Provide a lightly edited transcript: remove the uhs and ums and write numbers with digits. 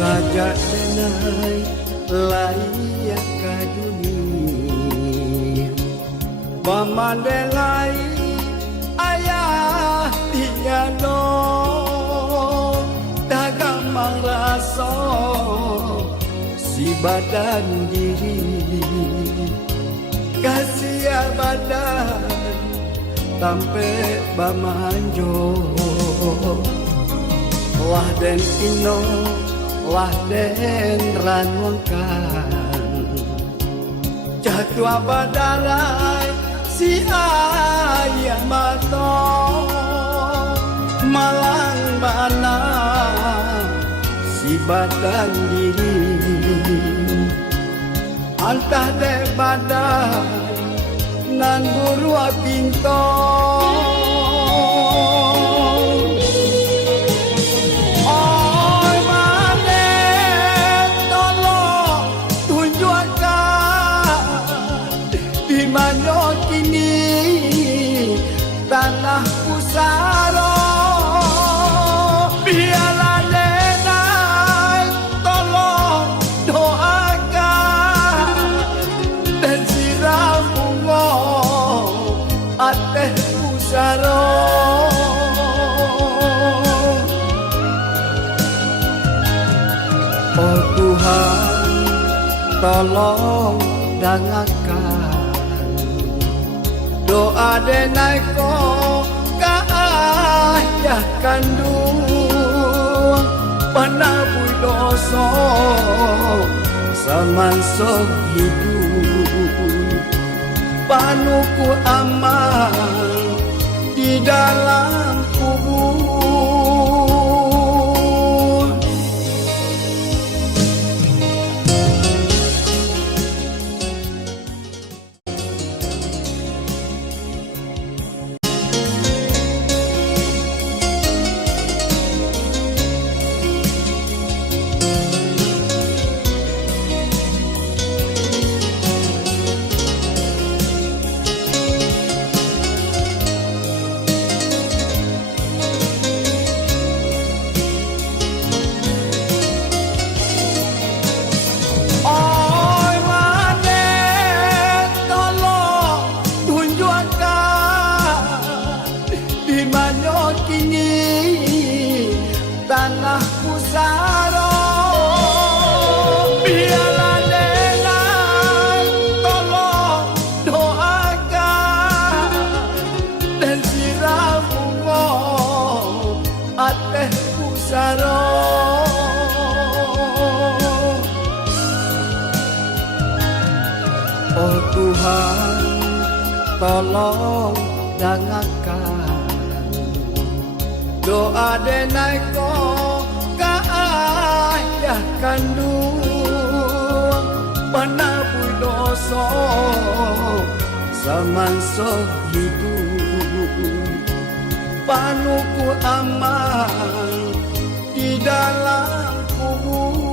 saja denai layak ka dunia pamandelai ayah tiado dagamang raso si badan diri kasih badan tampe bamanjo wah den ino wah den ranwangkan jatuh badarai si ayah mato malang mana si badan diri antah de badan nan buru pinto oi mane tolong tunjukkan di mana kini tanah pusara biarlah denai tolong doakan dan siram bunga ateh pusara oh Tuhan tolong dangakan doa denai ko ka ayah kandung panabui dosa samanso hidup panuku aman di dalam kubur. Tanah pusara biarlah denai tolong doakan dan siram bunga ateh pusara oh Tuhan tolong dangakan doa denai ko ka ayah kandung panabui dosa samanso hidup panuku aman di dalam kubur.